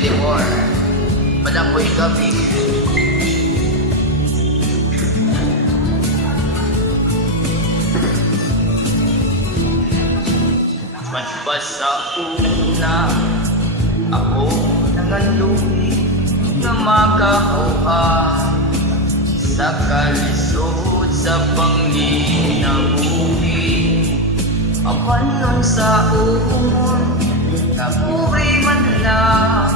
2024. Madampoy gabi. Mas sa una ako nanganluwi na makakuha sa kalisod sa panginabuhi. Apan nun sa uon kabuhi man lang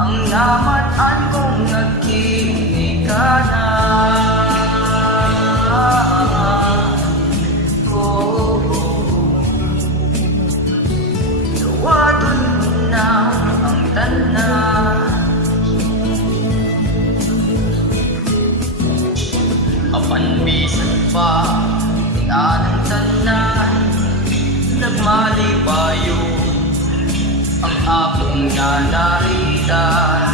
ang namatan kong nagkinikana. Wadon na ang tanan, apan bisan pa inanang tanan, nagmalipayo ang akong nanarita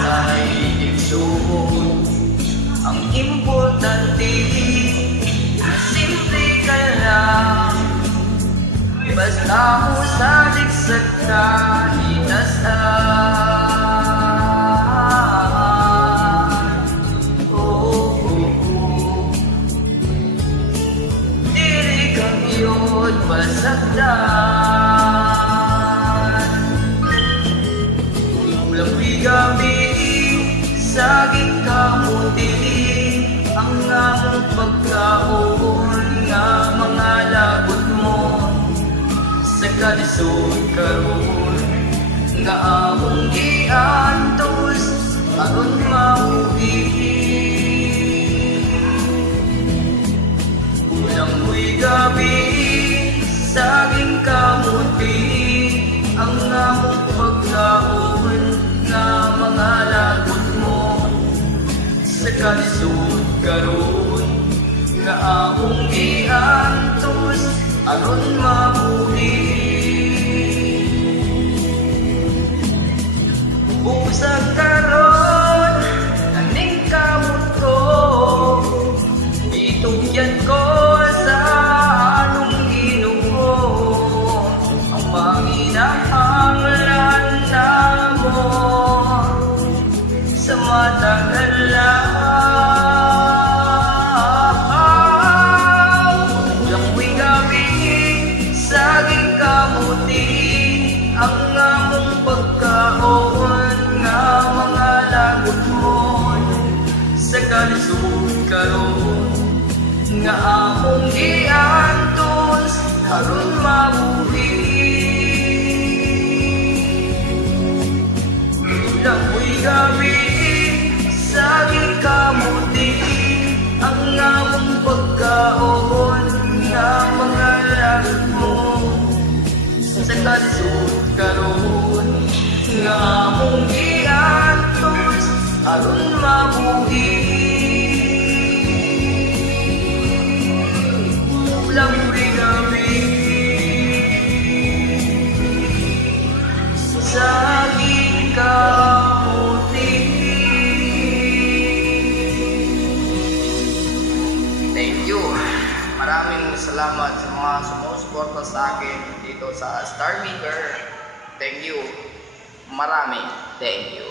ay igsuon. Ang importante na simple ka lang, basta mo sadik sa kalitasan. Dili kang iyot masaktan. Ulang bigabi saging kamuti ang among pagkaon nga mga lagot mo sa kalisod karon nga among giantos aron mauwi. Ulang gabi saging kamuti ang among pagkaon nga mga lagot mo sa kalisod karon nga among giantos aron mabuhi. Busag karon aning kamot ko, itugyan ko sa anong Ginoo ang panginahanglan namo sa matagalan. Saging kamuti ang among pagkaon nga mga lagot mo sa kalisod karon nga among giantos aron mabuhi. Langoy gabi saging kamuti ang among pagkaon nga mga lagot mo sa kalisod karon nga among giantos aron mabuhi. Langoy gabi saging kamuti. Thank you. Maraming salamat sa mga sumusuporta sa akin dito sa Star Maker. Thank you. Marami. Thank you.